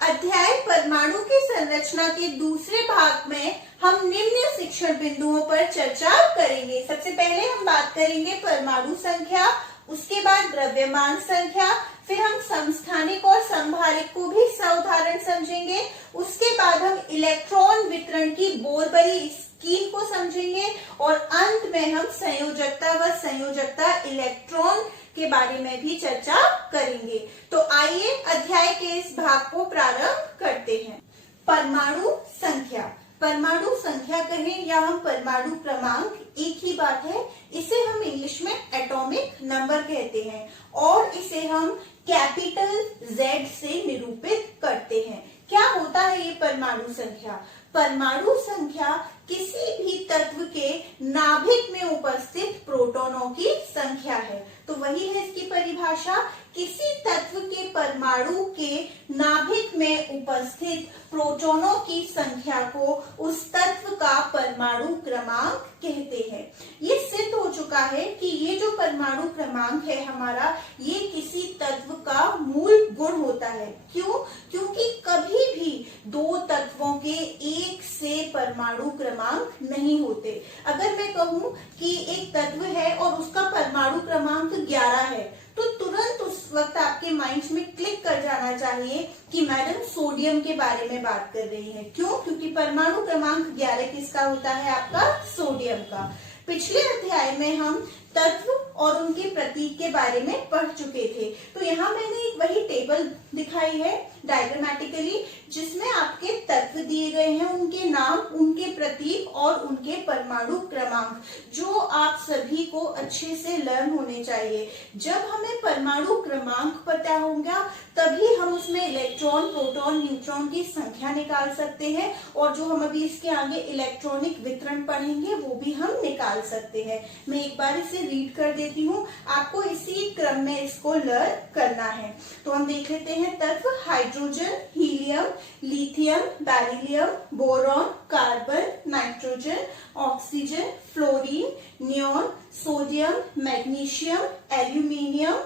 अध्याय परमाणु की संरचना के दूसरे भाग में हम निम्न शिक्षण बिंदुओं पर चर्चा करेंगे। सबसे पहले हम बात करेंगे परमाणु संख्या, उसके बाद द्रव्यमान संख्या, फिर हम समस्थानिक और संभारिक को भी सउदाहरण समझेंगे। उसके बाद हम इलेक्ट्रॉन वितरण की बोरबरी स्कीम को समझेंगे और अंत में हम संयोजकता व संयोजकता इलेक्ट्रॉन के बारे में भी चर्चा करेंगे। तो आइए अध्याय के इस भाग को प्रारंभ करते हैं। परमाणु संख्या, परमाणु संख्या कहें या हम परमाणु क्रमांक, एक ही बात है। इसे हम इंग्लिश में एटॉमिक नंबर कहते हैं और इसे हम कैपिटल Z से निरूपित करते हैं। क्या होता है ये परमाणु संख्या? परमाणु संख्या किसी भी तत्व के नाभिक में उपस्थित प्रोटॉनों की संख्या है। तो वही है इसकी परिभाषा, किसी तत्व के परमाणु के नाभिक में उपस्थित प्रोटॉनों की संख्या को उस तत्व का परमाणु क्रमांक कहते हैं। ये सिद्ध हो चुका है कि ये जो परमाणु क्रमांक है हमारा, ये किसी तत्व का मूल गुण होता है। क्यों? क्योंकि कभी भी दो तत्वों के एक से परमाणु क्रमांक नहीं होते। अगर मैं कहूं कि एक तत्व है और उसका परमाणु क्रमांक 11 है, तो तुरंत उस वक्त आपके माइंड में क्लिक कर जाना चाहिए कि मैडम सोडियम के बारे में बात कर रही है। क्यों? क्योंकि परमाणु क्रमांक 11 किसका होता है? आपका सोडियम का। पिछले अध्याय में हम तत्व और उनके प्रतीक के बारे में पढ़ चुके थे। तो यहाँ मैंने एक वही टेबल दिखाई है डायग्रामेटिकली, जिसमें आपके तत्व दिए गए हैं, उनके नाम, उनके प्रतीक और उनके परमाणु क्रमांक, जो आप सभी को अच्छे से लर्न होने चाहिए। जब हमें परमाणु क्रमांक पता होगा तभी हम उसमें इलेक्ट्रॉन, प्रोटॉन, न्यूट्रॉन की संख्या निकाल सकते हैं और जो हम अभी इसके आगे इलेक्ट्रॉनिक वितरण पढ़ेंगे वो भी हम निकाल सकते हैं। मैं एक बार इसे रीड कर देती हूँ, आपको इसी क्रम में इसको लर्न करना है। तो हम देख लेते हैं तत्व: hydrogen, helium, lithium, beryllium, boron, carbon, nitrogen, oxygen, fluorine, neon, sodium, magnesium, aluminium,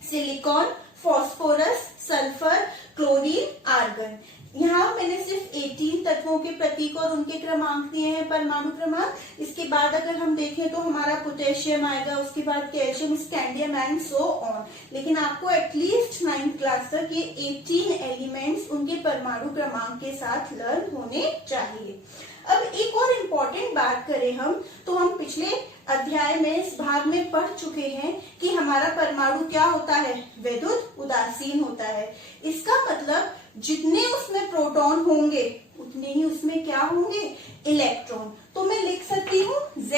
silicon, phosphorus, sulphur, chlorine, argon. यहाँ मैंने सिर्फ 18 तत्वों के प्रतीक और उनके क्रमांक दिए हैं, परमाणु क्रमांक। इसके बाद अगर हम देखें तो हमारा पोटेशियम आएगा, उसके बाद calcium, scandium and so on. लेकिन आपको एटलीस्ट 9th क्लास तक ये 18 एलिमेंट्स उनके परमाणु क्रमांक के साथ लर्न होने चाहिए। अब एक और इम्पोर्टेंट बात करें हम, तो हम पिछले अध्याय में इस भाग में पढ़ चुके हैं कि हमारा परमाणु क्या होता है? विद्युत उदासीन होता है। इसका मतलब जितने उसमें प्रोटॉन होंगे उतने ही उसमें क्या होंगे? इलेक्ट्रॉन। तो मैं लिख सकती हूँ Z,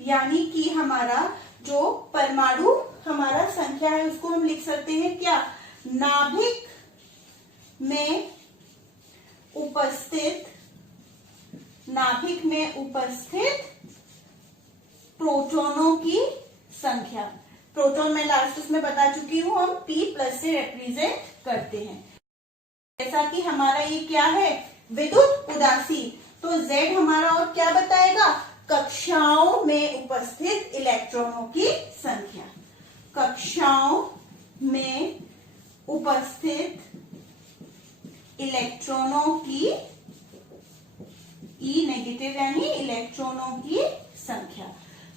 यानी कि हमारा जो परमाणु हमारा संख्या है उसको हम लिख सकते हैं क्या? नाभिक में उपस्थित प्रोटॉनों की संख्या। प्रोटॉन मैं लास्ट उसमें बता चुकी हूँ, हम P+ से रिप्रेजेंट करते हैं। जैसा कि हमारा ये क्या है? विद्युत उदासीन। तो Z हमारा और क्या बताएगा? कक्षाओं में उपस्थित इलेक्ट्रॉनों की संख्या। कक्षाओं में उपस्थित इलेक्ट्रॉनों की, E नेगेटिव यानी इलेक्ट्रॉनों की संख्या।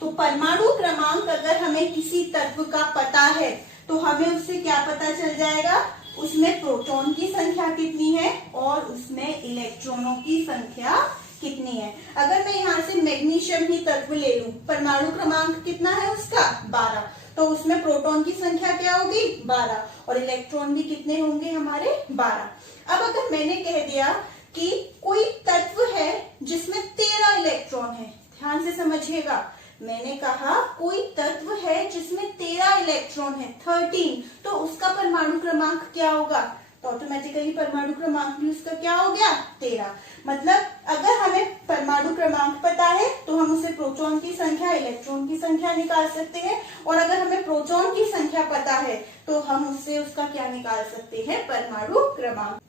तो परमाणु क्रमांक अगर हमें किसी तत्व का पता है तो हमें उससे क्या पता चल जाएगा? उसमें प्रोटॉन की संख्या कितनी है और उसमें इलेक्ट्रॉनों की संख्या कितनी है। अगर मैं यहाँ से मैग्नीशियम ही तत्व ले लूं, परमाणु क्रमांक कितना है उसका? 12। तो उसमें प्रोटॉन की संख्या क्या होगी? 12 और इलेक्ट्रॉन भी कितने होंगे हमारे? 12। अब अगर मैंने कह दिया कि कोई तत्व है जिसमें 13 इलेक्ट्रॉन है, ध्यान से समझिएगा, मैंने कहा कोई तत्व है जिसमें 13 इलेक्ट्रॉन है, 13, तो उसका परमाणु क्रमांक क्या होगा? तो ऑटोमेटिकली परमाणु क्रमांक भी उसका क्या हो गया? 13। मतलब अगर हमें परमाणु क्रमांक पता है तो हम उसे प्रोटॉन की संख्या, इलेक्ट्रॉन की संख्या निकाल सकते हैं, और अगर हमें प्रोटॉन की संख्या पता है तो हम उससे उसका क्या निकाल सकते हैं? परमाणु क्रमांक।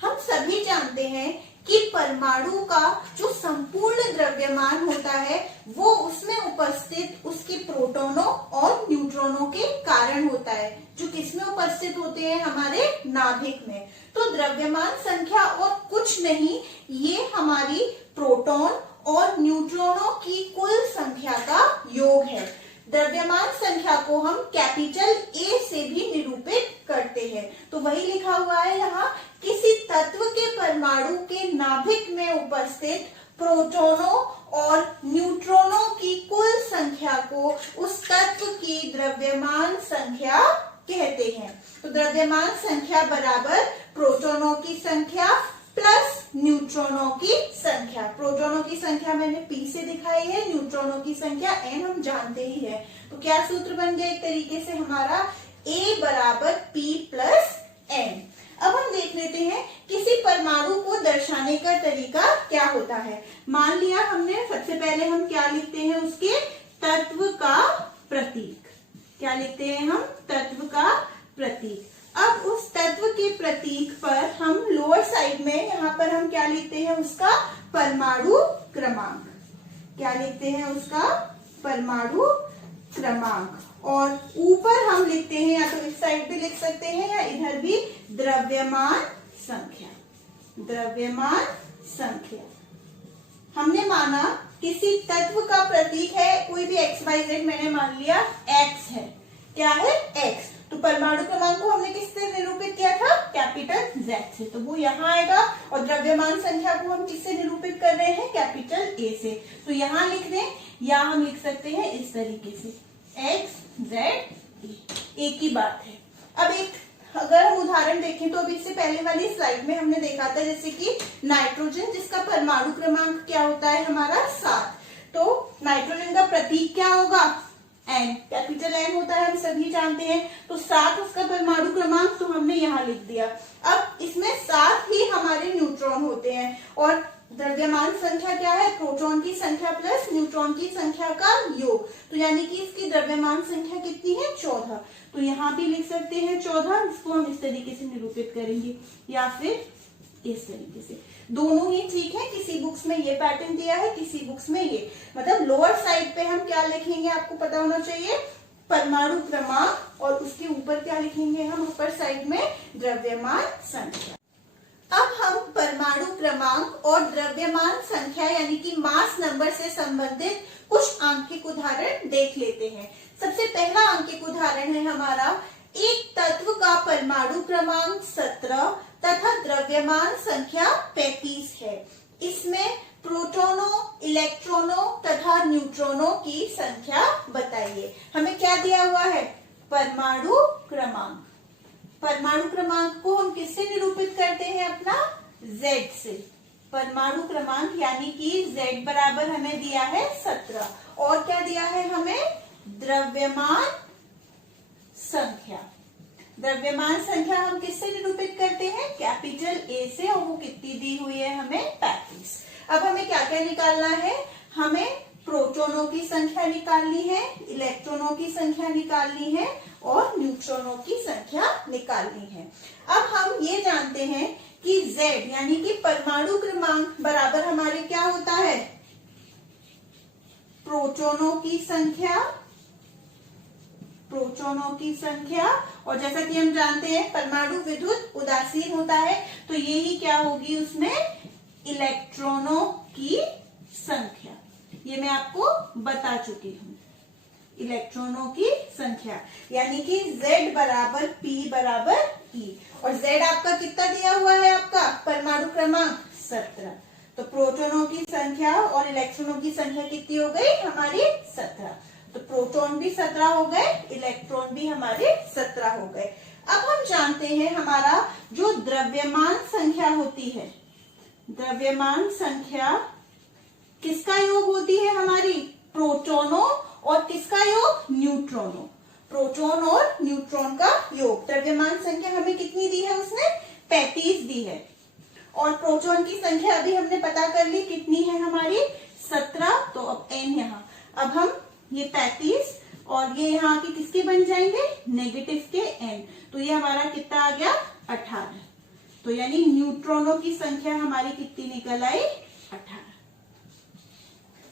हम सभी जानते हैं कि परमाणु का जो संपूर्ण द्रव्यमान होता है वो उसमें उपस्थित उसके प्रोटॉनों और न्यूट्रॉनों के कारण होता है, जो किसमें उपस्थित होते हैं, हमारे नाभिक में। तो द्रव्यमान संख्या और कुछ नहीं, ये हमारी प्रोटॉन और न्यूट्रॉनों की कुल संख्या का योग है। द्रव्यमान संख्या को हम कैपिटल ए से भी निरूपित करते हैं। तो वही लिखा हुआ है यहाँ, किसी तत्व के परमाणु के नाभिक में उपस्थित प्रोटॉनों और न्यूट्रॉनों की कुल संख्या को उस तत्व की द्रव्यमान संख्या कहते हैं। तो द्रव्यमान संख्या बराबर प्रोटॉनों की संख्या प्लस न्यूट्रॉनों की संख्या। प्रोटॉनों की संख्या मैंने पी से दिखाई है, न्यूट्रॉनों की संख्या एन हम जानते ही है। तो क्या सूत्र बन गया एक तरीके से हमारा, ए बराबर पी प्लस एन। अब हम देख लेते हैं किसी परमाणु को दर्शाने का तरीका क्या होता है। मान लिया हमने, सबसे पहले हम क्या लिखते हैं, उसके तत्व का प्रतीक। क्या लिखते हैं हम, तत्व का प्रतीक। अब उस तत्व के प्रतीक पर हम लोअर साइड में यहाँ पर हम क्या लिखते हैं, उसका परमाणु क्रमांक। क्या लिखते हैं, उसका परमाणु क्रमांक। और ऊपर हम लिखते हैं, या तो इस साइड भी लिख सकते हैं या इधर भी, द्रव्यमान संख्या। द्रव्यमान संख्या हमने माना किसी तत्व का प्रतीक है, कोई भी एक्स वाई जेड, मैंने मान लिया एक्स है। क्या है, एक्स। तो परमाणु क्रमांक को हमने किससे निरूपित किया था, कैपिटल जेड से, तो वो यहाँ आएगा। और द्रव्यमान संख्या को हम किससे निरूपित कर रहे हैं, कैपिटल ए से। तो यहाँ लिख दें, या हम लिख सकते हैं इस तरीके से, एक्स जेड ए, एक ही बात है। अब एक अगर हम उदाहरण देखें तो अभी इससे पहले वाली स्लाइड में हमने देखा था, जैसे कि नाइट्रोजन, जिसका परमाणु क्रमांक क्या होता है हमारा, 7। तो नाइट्रोजन का प्रतीक क्या होगा, एन, कैपिटल एन होता है, हम सभी जानते हैं। तो 7 उसका परमाणु क्रमांक, तो हमने यहाँ लिख दिया। अब इसमें 7 ही हमारे न्यूट्रॉन होते हैं। और द्रव्यमान संख्या क्या है, प्रोटॉन की संख्या प्लस न्यूट्रॉन की संख्या का योग। तो यानी कि इसकी द्रव्यमान संख्या कितनी है, 14। तो यहाँ भी लिख सकते हैं 14, इसको हम इस तरीके से निरूपित करेंगे, या फिर इस तरीके से। दोनों ही ठीक है, किसी बुक्स में ये पैटर्न दिया है, किसी बुक्स में ये। मतलब लोअर साइड पे हम क्या लिखेंगे, आपको पता होना चाहिए, परमाणु क्रमांक, और उसके ऊपर क्या लिखेंगे हम, अपर साइड में द्रव्यमान संख्या। अब हम परमाणु क्रमांक और द्रव्यमान संख्या यानी कि मास नंबर से संबंधित कुछ आंकिक उदाहरण देख लेते हैं। सबसे पहला आंकिक उदाहरण है हमारा, एक तत्व का परमाणु क्रमांक 17 तथा द्रव्यमान संख्या 35 है। इसमें प्रोटॉनों, इलेक्ट्रॉनों तथा न्यूट्रॉनों की संख्या बताइए। हमें क्या दिया हुआ है, परमाणु क्रमांक। परमाणु क्रमांक को हम किससे निरूपित करते हैं, अपना Z से। परमाणु क्रमांक यानी कि Z बराबर हमें दिया है 17, और क्या दिया है हमें, द्रव्यमान संख्या। द्रव्यमान संख्या हम किससे निरूपित करते हैं, कैपिटल ए से, और वो कितनी दी हुई है हमें, 35। अब हमें क्या क्या निकालना है, हमें प्रोटॉनों की संख्या निकालनी है, इलेक्ट्रॉनों की संख्या निकालनी है, और न्यूट्रॉनों की संख्या निकालनी है। अब हम ये जानते हैं कि Z यानी कि परमाणु क्रमांक बराबर हमारे क्या होता है, प्रोटॉनों की संख्या, प्रोटॉनों की संख्या। और जैसा कि हम जानते हैं परमाणु विद्युत उदासीन होता है, तो ये ही क्या होगी उसमें, इलेक्ट्रॉनों की संख्या। ये मैं आपको बता चुकी हूँ, इलेक्ट्रॉनों की संख्या। यानी कि Z बराबर P बराबर E, और Z आपका कितना दिया हुआ है, आपका परमाणु क्रमांक 17। तो प्रोटॉनों की संख्या और इलेक्ट्रॉनों की संख्या कितनी हो गई हमारी, 17। तो प्रोटॉन भी 17 हो गए, इलेक्ट्रॉन भी हमारे 17 हो गए। अब हम जानते हैं हमारा जो द्रव्यमान संख्या होती है, द्रव्यमान संख्या किसका योग होती है हमारी, प्रोटॉनों, और किसका योग, न्यूट्रॉनों। प्रोटॉन और न्यूट्रॉन का योग। द्रव्यमान संख्या हमें कितनी दी है उसने, 35 दी है। और प्रोटॉन की संख्या अभी हमने पता कर ली कितनी है हमारी, 17। तो अब n यहाँ, अब हम ये 35 और ये यहाँ के किसके बन जाएंगे, नेगेटिव के n। तो ये हमारा कितना आ गया, 18। तो यानी न्यूट्रॉनों की संख्या हमारी कितनी निकल आई? 18।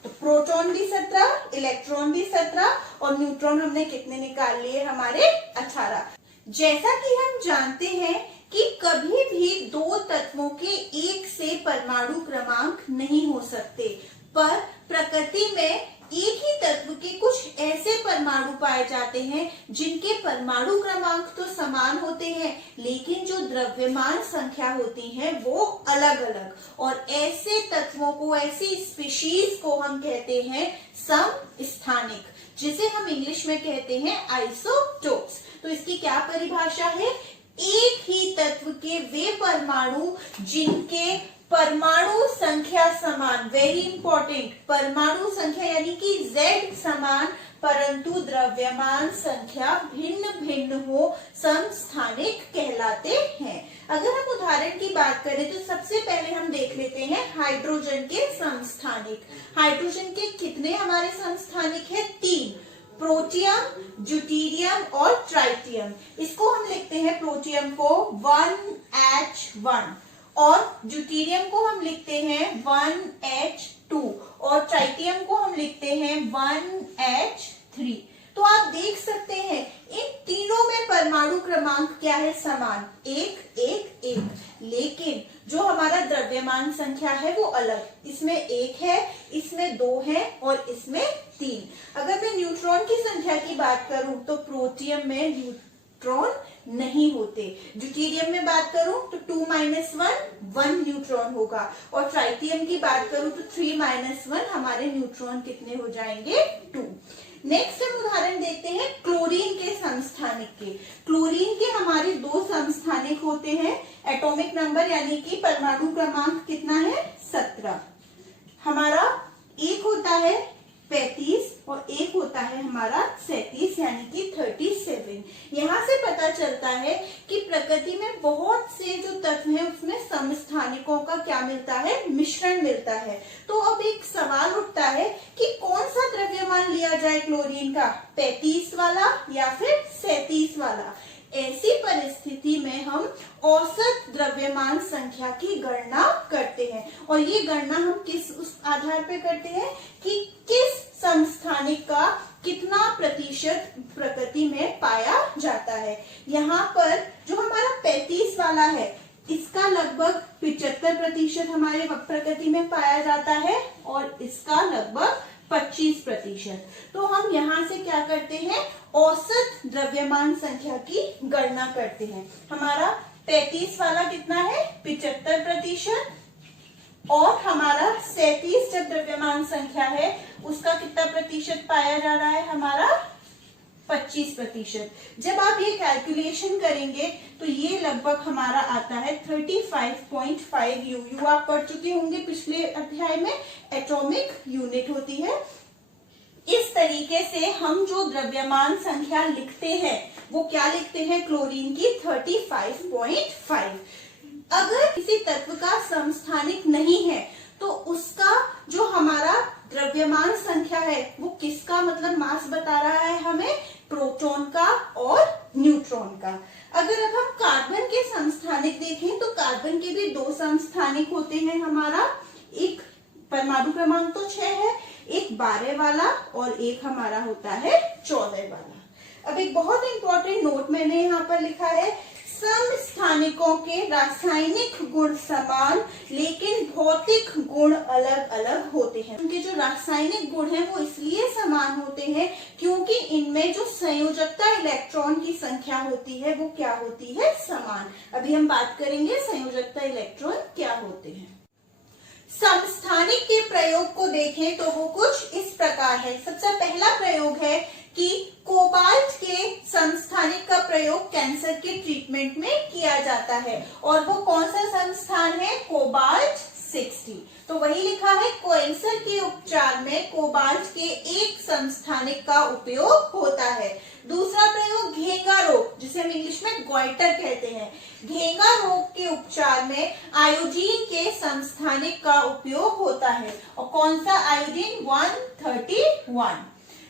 तो प्रोटॉन भी 17, इलेक्ट्रॉन भी 17 और न्यूट्रॉन हमने कितने निकाल लिए? हमारे 18। जैसा कि हम जानते हैं कि कभी भी दो तत्वों के एक से परमाणु क्रमांक नहीं हो सकते, पर प्रकृति में एक ही तत्व के कुछ ऐसे परमाणु पाए जाते हैं जिनके परमाणु क्रमांक तो समान होते हैं, लेकिन जो द्रव्यमान संख्या होती है वो अलग अलग। और ऐसे तत्वों को, ऐसी स्पीशीज को हम कहते हैं समस्थानिक, जिसे हम इंग्लिश में कहते हैं आइसोटोप्स। तो इसकी क्या परिभाषा है? एक ही तत्व के वे परमाणु जिनके परमाणु संख्या समान, वेरी इंपॉर्टेंट, परमाणु संख्या यानी कि Z समान, परंतु द्रव्यमान संख्या भिन्न भिन्न हो, समस्थानिक कहलाते हैं। अगर हम उदाहरण की बात करें तो सबसे पहले हम देख लेते हैं हाइड्रोजन के समस्थानिक। हाइड्रोजन के कितने हमारे समस्थानिक है? 3, प्रोटियम, ड्यूटेरियम और ट्राइटियम। इसको हम लिखते हैं प्रोटियम को 1H1 और ड्यूटेरियम को हम लिखते हैं 1H2 और ट्राइटियम को हम लिखते हैं 1H3। तो आप देख सकते हैं इन तीनों में परमाणु क्रमांक क्या है? समान, 1 1 1। लेकिन जो हमारा द्रव्यमान संख्या है वो अलग, इसमें 1 है, इसमें 2 है और इसमें 3। अगर मैं न्यूट्रॉन की संख्या की बात करूं तो प्रोटियम में न्यूट्रॉन नहीं होते। ड्यूटेरियम में बात करूं तो 2 - 1 न्यूट्रॉन होगा और ट्राइटियम की बात करूं तो 3 - 1 हमारे न्यूट्रॉन कितने हो जाएंगे? 2। नेक्स्ट हम उदाहरण देखते हैं क्लोरीन के समस्थानिक के। क्लोरीन के हमारे 2 समस्थानिक होते हैं। एटॉमिक नंबर यानी कि परमाणु क्रमांक कितना है? 17। हमारा एक होता है 35 और एक होता है हमारा 37 यानी कि 37। यहाँ से पता चलता है कि प्रकृति में बहुत से जो तत्व हैं उसमें समस्थानिकों का क्या मिलता है? मिश्रण मिलता है। तो अब एक सवाल उठता है कि कौन सा द्रव्यमान लिया जाए क्लोरीन का? 35 वाला या फिर 37 वाला? ऐसी परिस्थिति में हम औसत द्रव्यमान संख्या की गणना करते हैं और ये गणना हम किस उस आधार पे करते हैं कि किस समस्थानिक का कितना प्रतिशत प्रकृति में पाया जाता है। यहाँ पर जो हमारा 35 वाला है इसका लगभग 75% हमारे प्रकृति में पाया जाता है और इसका लगभग 25%। तो हम यहाँ से क्या करते हैं? औसत द्रव्यमान संख्या की गणना करते हैं। हमारा 35 वाला कितना है? 75% और हमारा 37 जब द्रव्यमान संख्या है उसका कितना प्रतिशत पाया जा रहा है? हमारा 25%। जब आप ये कैलकुलेशन करेंगे तो ये लगभग हमारा आता है 35.5 यू आप पढ़ चुके होंगे पिछले अध्याय में, एटॉमिक यूनिट होती है। इस तरीके से हम जो द्रव्यमान संख्या लिखते हैं वो क्या लिखते हैं? क्लोरीन की 35.5। अगर किसी तत्व का समस्थानिक नहीं है तो उसका जो हमारा द्रव्यमान संख्या है वो किसका मतलब मास बता रहा है हमें? प्रोटॉन का और न्यूट्रॉन का। अगर अब हम कार्बन के समस्थानिक देखें तो कार्बन के भी 2 समस्थानिक होते हैं हमारा। एक परमाणु क्रमांक तो 6 है, एक 12 वाला और एक हमारा होता है 14 वाला। अब एक बहुत इंपॉर्टेंट नोट मैंने यहाँ पर लिखा है, समस्थानिकों के रासायनिक गुण समान लेकिन भौतिक गुण अलग अलग होते हैं। उनके जो रासायनिक गुण हैं वो इसलिए समान होते हैं क्योंकि इनमें जो संयोजकता इलेक्ट्रॉन की संख्या होती है वो क्या होती है? समान। अभी हम बात करेंगे संयोजकता इलेक्ट्रॉन क्या होते हैं। समस्थानिक के प्रयोग को देखें तो वो कुछ इस प्रकार है। सबसे पहला प्रयोग है कि कोबाल्ट के समस्थानिक का प्रयोग कैंसर के ट्रीटमेंट में किया जाता है और वो कौन सा समस्थान है? कोबाल्ट 60। तो वही लिखा है कैंसर के उपचार में कोबाल्ट के एक समस्थानिक का उपयोग होता है। दूसरा प्रयोग घेंगा रोग, जिसे हम इंग्लिश में गॉइटर कहते हैं। घेंगा रोग के उपचार में आयोडीन के समस्थानिक का उपयोग होता है और कौन सा? आयोडीन 131।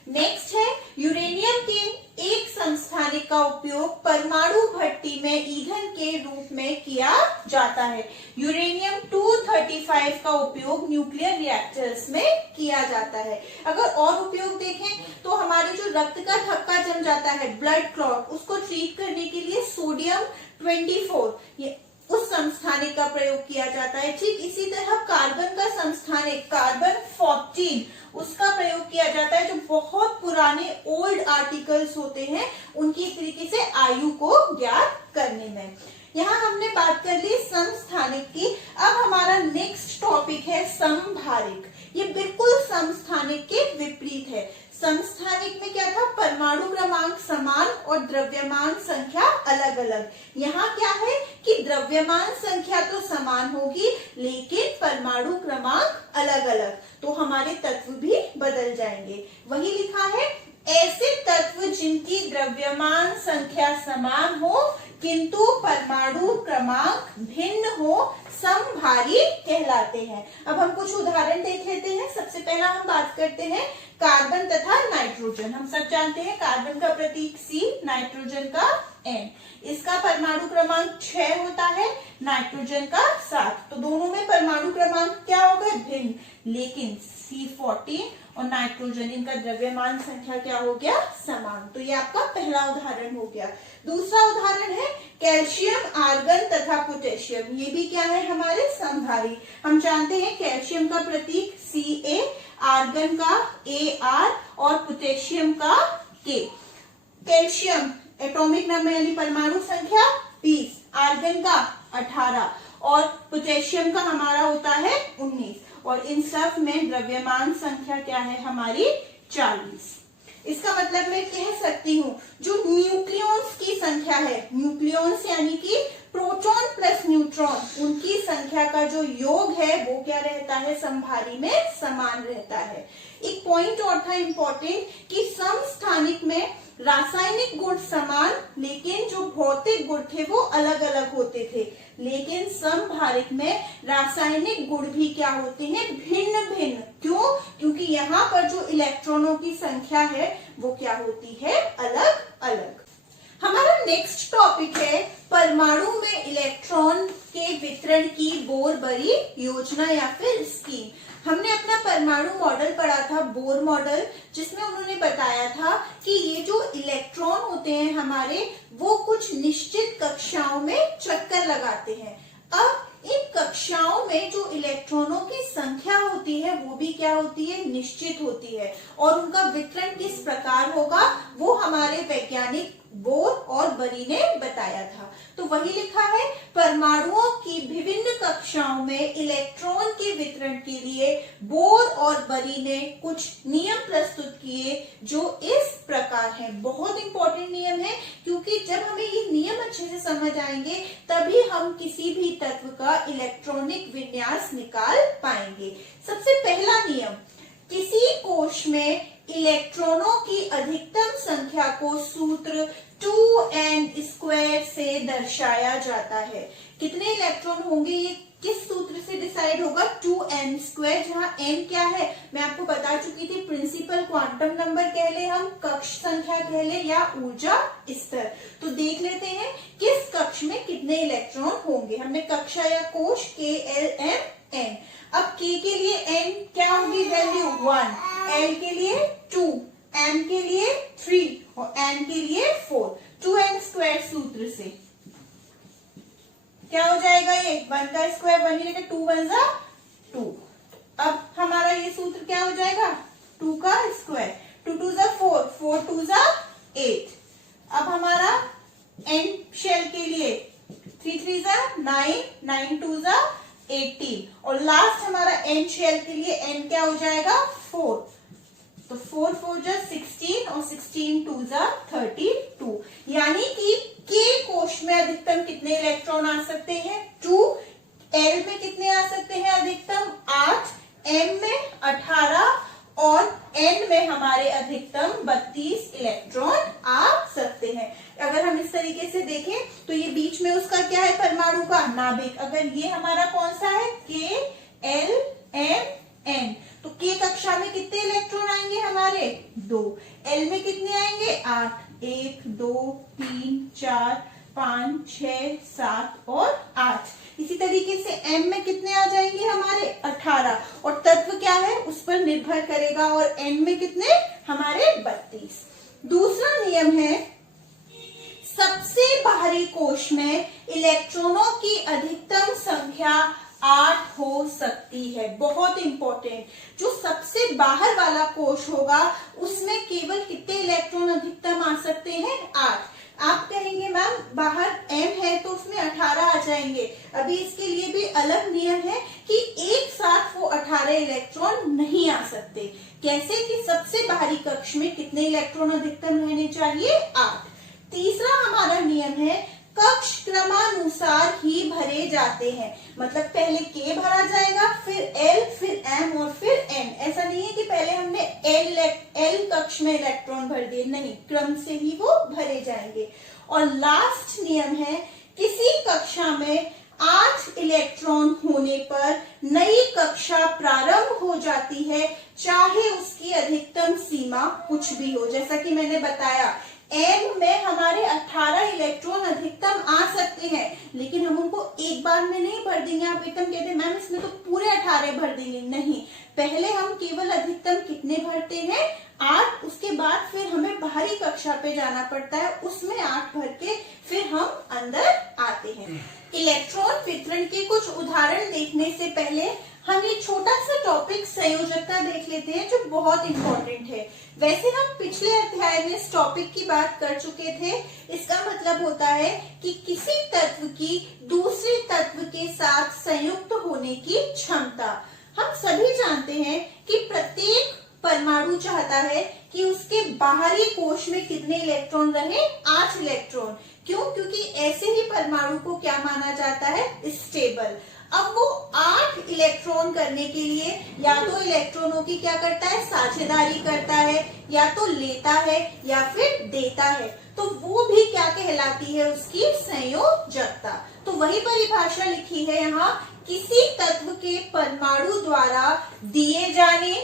नेक्स्ट है यूरेनियम के एक समस्थानिक का उपयोग परमाणु भट्टी में ईंधन के रूप में किया जाता है। यूरेनियम 235 का उपयोग न्यूक्लियर रिएक्टर्स में किया जाता है। अगर और उपयोग देखें तो हमारे जो रक्त का थक्का जम जाता है, ब्लड क्लॉट, उसको ट्रीट करने के लिए सोडियम 24 उस समस्थानिक का प्रयोग किया जाता है। ठीक इसी तरह कार्बन का समस्थानिक कार्बन 14 उसका प्रयोग किया जाता है, जो बहुत पुराने ओल्ड आर्टिकल्स होते हैं उनकी एक तरीके से आयु को ज्ञात करने में। यहाँ हमने बात कर ली समस्थानिक की। अब हमारा नेक्स्ट टॉपिक है समभारिक। ये बिल्कुल समस्थानिक के विपरीत है। समस्थानिक में क्या था, परमाणु क्रमांक समान और द्रव्यमान संख्या अलग अलग। यहाँ क्या है कि द्रव्यमान संख्या तो समान होगी लेकिन परमाणु क्रमांक अलग अलग, तो हमारे तत्व भी बदल जाएंगे। वही लिखा है, ऐसे तत्व जिनकी द्रव्यमान संख्या समान हो किंतु परमाणु क्रमांक भिन्न हो समभारी कहलाते हैं। अब हम कुछ उदाहरण देख लेते हैं। सबसे पहला हम बात करते हैं कार्बन तथा नाइट्रोजन। हम सब जानते हैं कार्बन का प्रतीक C, नाइट्रोजन का N। इसका परमाणु क्रमांक 6 होता है, नाइट्रोजन का 7। तो दोनों में परमाणु क्रमांक क्या हो गए, भिन्न, लेकिन C14 और नाइट्रोजन इनका द्रव्यमान संख्या क्या हो गया, समान। तो ये आपका पहला उदाहरण हो गया। दूसरा उदाहरण है कैल्शियम, आर्गन तथा पोटेशियम। ये भी क्या है, हमारे समभारी। हम जानते हैं कैल्शियम का प्रतीक Ca, आर्गन का Ar और पोटेशियम का K। कैल्शियम एटॉमिक नंबर यानी परमाणु संख्या 20, आर्गन का 18 और पोटेशियम का हमारा होता है 19, और इन सब में द्रव्यमान संख्या क्या है हमारी 40। इसका मतलब मैं कह सकती हूँ जो न्यूक्लियॉन्स की संख्या है, न्यूक्लियॉन्स यानी कि प्रोटॉन प्लस न्यूट्रॉन, उनकी संख्या का जो योग है वो क्या रहता है, समभारी में समान रहता है। एक पॉइंट और था इम्पोर्टेंट कि समस्थानिक में रासायनिक गुण समान लेकिन जो भौतिक गुण थे वो अलग अलग होते थे, लेकिन समभारिक में रासायनिक गुण भी क्या होते हैं, भिन्न भिन्न। क्यों? क्योंकि यहाँ पर जो इलेक्ट्रॉनों की संख्या है वो क्या होती है, अलग अलग। हमारा नेक्स्ट टॉपिक है परमाणु में इलेक्ट्रॉन के वितरण की बोर-बरी योजना या फिर स्कीम। हमने अपना परमाणु मॉडल पढ़ा था, बोर मॉडल, जिसमें उन्होंने बताया था कि ये जो इलेक्ट्रॉन होते हैं हमारे, वो कुछ निश्चित कक्षाओं में चक्कर लगाते हैं। अब इन कक्षाओं में जो इलेक्ट्रॉनों की संख्या होती है वो भी क्या होती है, निश्चित होती है, और उनका वितरण किस प्रकार होगा वो हमारे वैज्ञानिक बोर और बरी ने बताया था। तो वही लिखा है, परमाणुओं की विभिन्न कक्षाओं में इलेक्ट्रॉन के वितरण के लिए बोर और बरी ने कुछ नियम प्रस्तुत किए जो इस प्रकार हैं। बहुत इंपॉर्टेंट नियम है, क्योंकि जब हमें ये नियम अच्छे से समझ आएंगे तभी हम किसी भी तत्व का इलेक्ट्रॉनिक विन्यास निकाल पाएंगे। सबसे पहला नियम, किसी कोश में इलेक्ट्रॉनों की अधिकतम संख्या को सूत्र 2n² से दर्शाया जाता है। कितने इलेक्ट्रॉन होंगे ये किस सूत्र से डिसाइड होगा, 2n², जहाँ n क्या है मैं आपको बता चुकी थी, प्रिंसिपल क्वांटम नंबर कह ले, हम कक्ष संख्या कह ले, या ऊर्जा स्तर। तो देख लेते हैं किस कक्ष में कितने इलेक्ट्रॉन होंगे। हमने कक्षा या कोश K, L, M, N। अब K के लिए n क्या होगी, वैल्यू 1, L के लिए 2, M के लिए 3 और N के लिए 4। 2n² सूत्र से क्या हो जाएगा, ये 1 का स्क्वायर 1 ही लेकर 2 1 जा 2। अब हमारा ये सूत्र क्या हो जाएगा, 2 का स्क्वायर, 2 2 जा 4, 4 2 जा 8। अब हमारा n शेल के लिए 3 3 जा 9, 9 2 जा 18, और लास्ट हमारा n शेल के लिए n क्या हो जाएगा, 4। तो 4 4 जा 16 और 16 2 जा 32। यानी कि K कोश में अधिकतम कितने इलेक्ट्रॉन आ सकते हैं, 2। L में कितने आ सकते हैं अधिकतम, 8। M में 18 और N में हमारे अधिकतम 32 इलेक्ट्रॉन आ सकते हैं। अगर हम इस तरीके से देखें तो ये बीच में उसका क्या है, परमाणु का नाभिक। अगर ये हमारा कौन सा है, K, L, M, N, तो K कक्षा में कितने इलेक्ट्रॉन आएंगे हमारे, 2। L में कितने आएंगे 8, 1 2 3 4 5 6 7 और 8। इसी तरीके से M में कितने आ जाएंगे हमारे 18, और तत्व क्या है उस पर निर्भर करेगा, और N में कितने हमारे 32। दूसरा नियम है सबसे बाहरी कोश में इलेक्ट्रॉनों की अधिकतम संख्या 8 हो सकती है। बहुत इंपॉर्टेंट, जो सबसे बाहर वाला कोश होगा उसमें केवल कितने इलेक्ट्रॉन अधिकतम आ सकते हैं 8। आप कहेंगे मैम बाहर M है तो उसमें 18 आ जाएंगे। अभी इसके लिए भी अलग नियम है कि एक साथ वो 18 इलेक्ट्रॉन नहीं आ सकते। कैसे कि सबसे बाहरी कक्ष में कितने इलेक्ट्रॉन अधिकतम रहने चाहिए 8। तीसरा हमारा नियम है कक्ष क्रमानुसार ही भरे जाते हैं, मतलब पहले K भरा जाएगा, फिर L, फिर M और फिर N। ऐसा नहीं है कि पहले हमने L कक्ष में इलेक्ट्रॉन भर दिए, नहीं, क्रम से ही वो भरे जाएंगे। और लास्ट नियम है किसी कक्षा में 8 इलेक्ट्रॉन होने पर नई कक्षा प्रारंभ हो जाती है, चाहे उसकी अधिकतम सीमा कुछ भी हो। जैसा कि मैंने बताया M में हमारे 18 इलेक्ट्रॉन अधिकतम आ सकते हैं, लेकिन हम उनको एक बार में नहीं भर देंगे। आप एकदम कहते हैं मैम इसमें तो पूरे 18 भर देंगे, नहीं, पहले हम केवल अधिकतम कितने भरते हैं 8, उसके बाद फिर हमें बाहरी कक्षा पे जाना पड़ता है, उसमें 8 भर के फिर हम अंदर आते हैं। इलेक्ट्रॉन वितरण के कुछ उदाहरण देखने से पहले हम ये छोटा सा टॉपिक संयोजकता देख लेते हैं, जो बहुत इंपॉर्टेंट है। वैसे हम पिछले अध्याय में इस टॉपिक की बात कर चुके थे। इसका मतलब होता है कि किसी तत्व की दूसरे तत्व के साथ संयुक्त होने की क्षमता। हम सभी जानते हैं कि प्रत्येक परमाणु चाहता है कि उसके बाहरी कोश में कितने इलेक्ट्रॉन रहे 8 इलेक्ट्रॉन। क्यों? क्योंकि ऐसे ही परमाणु को क्या माना जाता है स्टेबल। अब वो 8 इलेक्ट्रॉन करने के लिए या तो इलेक्ट्रॉनों की क्या करता है साझेदारी करता है, या तो लेता है या फिर देता है, तो वो भी क्या कहलाती है उसकी संयोजकता। तो वही परिभाषा लिखी है यहाँ, किसी तत्व के परमाणु द्वारा दिए जाने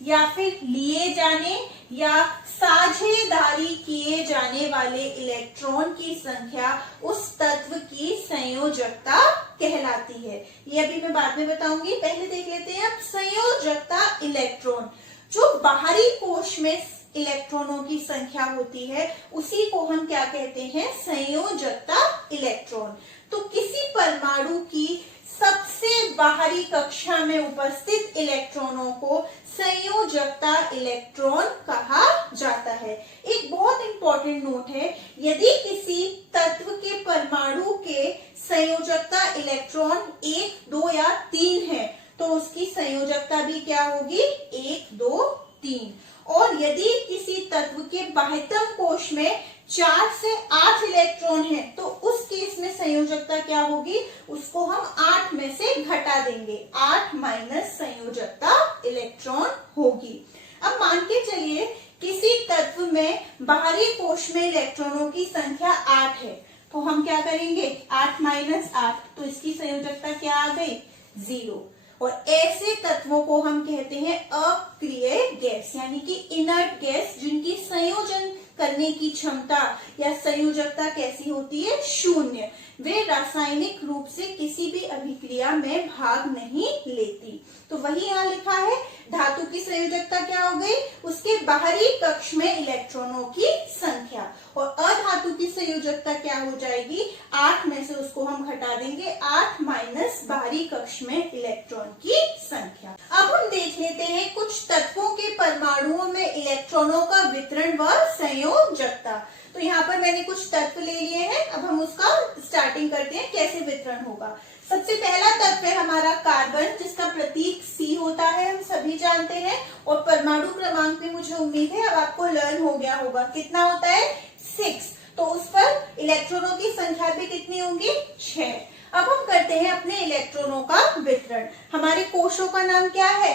या फिर लिए जाने या साझेदारी किए जाने वाले इलेक्ट्रॉन की संख्या उस तत्व की संयोजकता कहलाती है। ये अभी मैं बाद में बताऊंगी, पहले देख लेते हैं अब संयोजकता इलेक्ट्रॉन। जो बाहरी कोश में इलेक्ट्रॉनों की संख्या होती है उसी को हम क्या कहते हैं संयोजकता इलेक्ट्रॉन। तो किसी परमाणु की सबसे बाहरी कक्षा में उपस्थित इलेक्ट्रॉनों को संयोजकता इलेक्ट्रॉन कहा जाता है। एक बहुत इंपॉर्टेंट नोट है, यदि किसी तत्व के परमाणु के संयोजकता इलेक्ट्रॉन 1, 2 या 3 है तो उसकी संयोजकता भी क्या होगी 1, 2, 3। और यदि किसी तत्व के बाह्यतम कोश में 4 से 8 इलेक्ट्रॉन है तो उस केस में संयोजकता क्या होगी, उसको हम 8 में से घटा देंगे, 8 माइनस संयोजकता इलेक्ट्रॉन होगी। अब मान के चलिए किसी तत्व में बाहरी कोश में इलेक्ट्रॉनों की संख्या 8 है, तो हम क्या करेंगे 8 माइनस 8, तो इसकी संयोजकता क्या आ गई 0। और ऐसे तत्वों को हम कहते हैं अक्रिय गैस, यानी कि इनर्ट गैस, जिनकी संयोजन करने की क्षमता या संयोजकता कैसी होती है 0। वे रासायनिक रूप से किसी भी अभिक्रिया में भाग नहीं लेती। तो वही यहाँ लिखा है, धातु की संयोजकता क्या हो गई, उसके बाहरी कक्ष में इलेक्ट्रॉनों की संख्या। और अधातु की संयोजकता क्या हो जाएगी, 8 में से उसको हम घटा देंगे, 8 माइनस बाहरी कक्ष में इलेक्ट्रॉन की संख्या। अब हम देख लेते हैं कुछ तत्वों के परमाणुओं में इलेक्ट्रॉनों का वितरण व संयोजकता। तो यहाँ पर मैंने कुछ तत्व ले लिए हैं, अब हम उसका स्टार्टिंग करते हैं कैसे वितरण होगा। सबसे पहला तत्व है हमारा कार्बन, जिसका प्रतीक C होता है, हम सभी जानते हैं। और परमाणु क्रमांक में मुझे उम्मीद है अब आपको लर्न हो गया होगा, कितना होता है 6। तो उस पर इलेक्ट्रॉनों की संख्या भी कितनी होंगी 6। अब हम करते हैं अपने इलेक्ट्रॉनों का वितरण। हमारे कोशों का नाम क्या है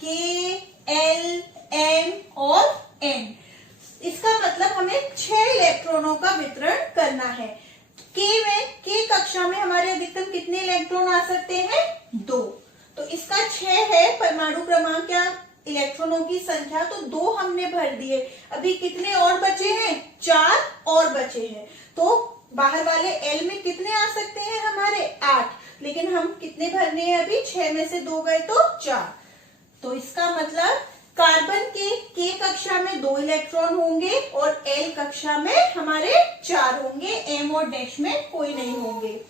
K, L, M और N। इसका मतलब हमें 6 इलेक्ट्रॉनों का वितरण करना है। K कक्षा में हमारे अधिकतम कितने इलेक्ट्रॉन आ सकते हैं 2, तो इसका 6 है, परमाणु क्रमांक क्या इलेक्ट्रॉनों की संख्या, तो 2 हमने भर दिए। अभी कितने और बचे हैं? 4 और बचे हैं। तो बाहर वाले एल में कितने आ सकते हैं हमारे? 8, लेकिन हम कितने भरने हैं अभी? 6 में से 2 गए तो 4। तो इसका मतलब कार्बन के कक्षा में 2 इलेक्ट्रॉन होंगे और एल कक्षा में हमारे 4 होंगे, एम और डैश में कोई नहीं होंगे।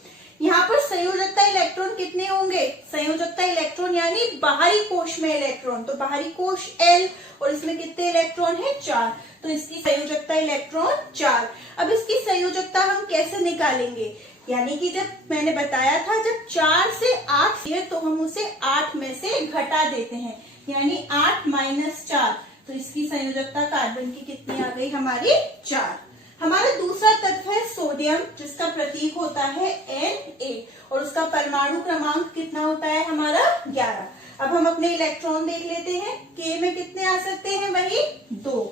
यहाँ पर संयोजकता इलेक्ट्रॉन कितने होंगे? संयोजकता इलेक्ट्रॉन यानी बाहरी कोश में इलेक्ट्रॉन, तो बाहरी कोश एल और इसमें कितने इलेक्ट्रॉन है? 4, तो इसकी संयोजकता इलेक्ट्रॉन 4। अब इसकी संयोजकता हम कैसे निकालेंगे? यानी कि जब मैंने बताया था जब 4 से 8 है तो हम उसे 8 में से घटा देते हैं, यानी 8 - 4, तो इसकी संयोजकता कार्बन की कितनी आ गई हमारी? 4। हमारा दूसरा तत्व है सोडियम, जिसका प्रतीक होता है Na और उसका परमाणु क्रमांक कितना होता है हमारा? 11। अब हम अपने इलेक्ट्रॉन देख लेते हैं। K में कितने आ सकते हैं? वही 2।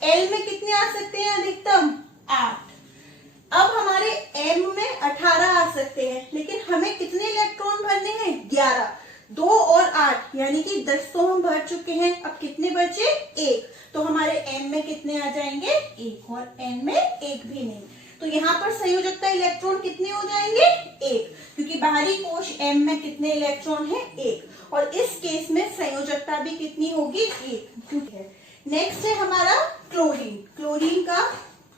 L में कितने आ सकते हैं अधिकतम? 8। अब हमारे M में 18 आ सकते हैं, लेकिन हमें कितने इलेक्ट्रॉन भरने हैं? 11। 2 और 8 यानी कि 10 तो हम भर चुके हैं। अब कितने बचे? 1। तो हमारे M में कितने आ जाएंगे? 1, और N में 1 भी नहीं। तो यहाँ पर संयोजकता इलेक्ट्रॉन कितने हो जाएंगे? 1, क्योंकि बाहरी कोश M में कितने इलेक्ट्रॉन है? 1, और इस केस में संयोजकता भी कितनी होगी? 1। नेक्स्ट है हमारा क्लोरीन। क्लोरीन का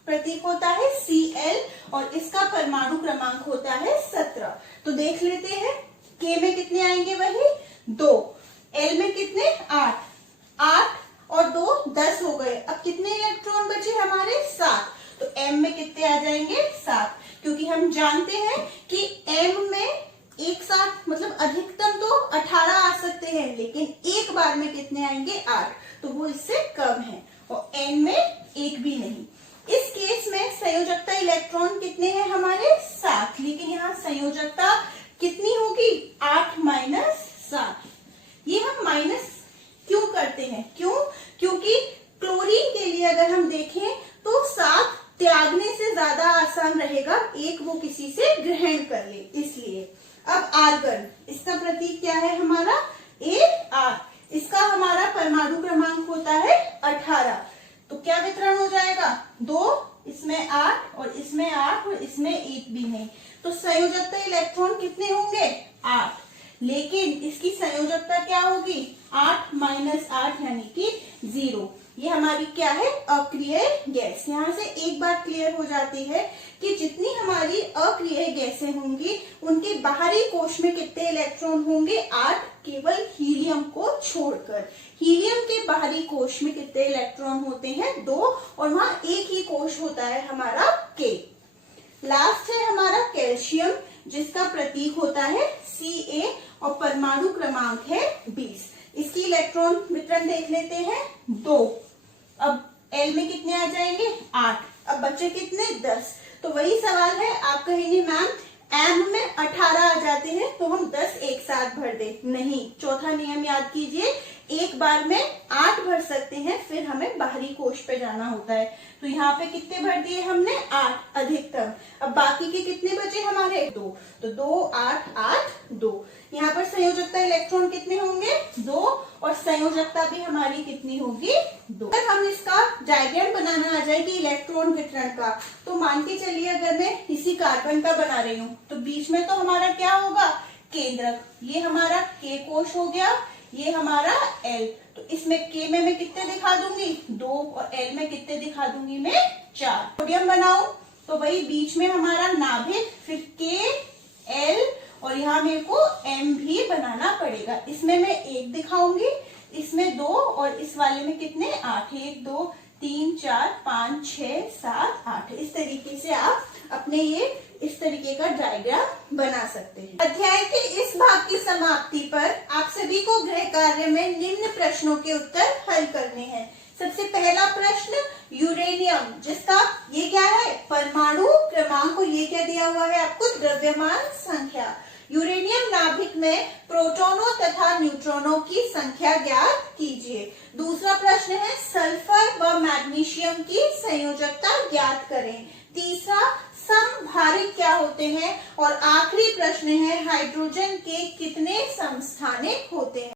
प्रतीक होता है Cl और इसका परमाणु क्रमांक होता है 17। तो देख लेते हैं, K में कितने आएंगे? वही 2। L में कितने? 8। 8 और 2 10 हो गए। अब कितने इलेक्ट्रॉन बचे हमारे? 7। तो M में कितने आ जाएंगे? 7, क्योंकि हम जानते हैं कि M में एक साथ मतलब अधिकतम तो 18 आ सकते हैं, लेकिन एक बार में कितने आएंगे? 8, तो वो इससे कम है, और N में 1 भी नहीं। इस केस में संयोजकता इलेक्ट्रॉन कितने हैं हमारे? 7, लेकिन यहाँ संयोजकता कितनी होगी? 8 - 7। ये हम माइनस क्यों करते हैं? क्योंकि क्लोरीन के लिए अगर हम देखें तो 7 त्यागने से ज्यादा आसान रहेगा, 1 वो किसी से ग्रहण कर ले, इसलिए। अब आर्गन, इसका प्रतीक क्या है हमारा? Ar। इसका हमारा परमाणु क्रमांक होता है 18। तो क्या वितरण हो जाएगा? 2, इसमें 8 और इसमें 8 और इसमें 1 भी नहीं। तो संयोजकता इलेक्ट्रॉन कितने होंगे? 8, लेकिन इसकी संयोजकता क्या होगी? 8 - 8 यानी कि 0। ये हमारी क्या है? अक्रिय गैस। यहाँ से एक बात क्लियर हो जाती है कि जितनी हमारी अक्रिय गैसें होंगी उनके बाहरी कोश में कितने इलेक्ट्रॉन होंगे? 8, केवल हीलियम को छोड़कर। हीलियम के बाहरी कोश में कितने इलेक्ट्रॉन होते हैं? 2, और वहां एक ही कोश होता है हमारा K। लास्ट है हमारा कैल्शियम, जिसका प्रतीक होता है Ca और परमाणु क्रमांक है 20। इसकी इलेक्ट्रॉन वितरण देख लेते हैं, 2। अब L में कितने आ जाएंगे? 8। अब बचे कितने? 10। तो वही सवाल है, आप कहेंगे मैम M में 18 आ जाते हैं तो हम 10 एक साथ भर दे। नहीं, चौथा नियम याद कीजिए, एक बार में 8 भर सकते हैं, फिर हमें बाहरी कोश पे जाना होता है। तो यहाँ पे कितने भर दिए हमने? 8 अधिकतम। अब बाकी के कितने बचे हमारे? 2। तो 2 8 8 2। यहाँ पर संयोजकता इलेक्ट्रॉन कितने होंगे? 2, और संयोजकता भी हमारी कितनी होगी? 2। अगर हम इसका डायग्राम बनाना आ जाए कि इलेक्ट्रॉन वितरण का, तो मान के चलिए अगर मैं इसी कार्बन का बना रही हूँ तो बीच में तो हमारा क्या होगा? केंद्रक। ये हमारा K कोश हो गया, ये हमारा L। तो इसमें K में मैं कितने दिखा दूंगी? 2, और L में कितने दिखा दूंगी मैं? 4। सोडियम बनाऊं तो वही बीच में हमारा नाभिक, फिर K L, और यहाँ मेरे को M भी बनाना पड़ेगा। इसमें मैं 1 दिखाऊंगी, इसमें 2, और इस वाले में कितने? 8। 1 2 3 4 5 6 7 8। इस तरीके से आप अपने ये इस तरीके का डायग्राम बना सकते हैं। अध्याय के इस भाग की समाप्ति पर आप सभी को गृह कार्य में निम्न प्रश्नों के उत्तर हल करने हैं। सबसे पहला प्रश्न, यूरेनियम, जिसका ये क्या है? परमाणु क्रमांक, और ये क्या दिया हुआ है आपको? द्रव्यमान संख्या। यूरेनियम नाभिक में प्रोटॉनों तथा न्यूट्रॉनों की संख्या ज्ञात कीजिए। दूसरा प्रश्न है, सल्फर व मैग्नीशियम की संयोजकता ज्ञात करें। तीसरा, समभारिक क्या होते हैं? और आखिरी प्रश्न है, हाइड्रोजन के कितने समस्थानिक होते हैं?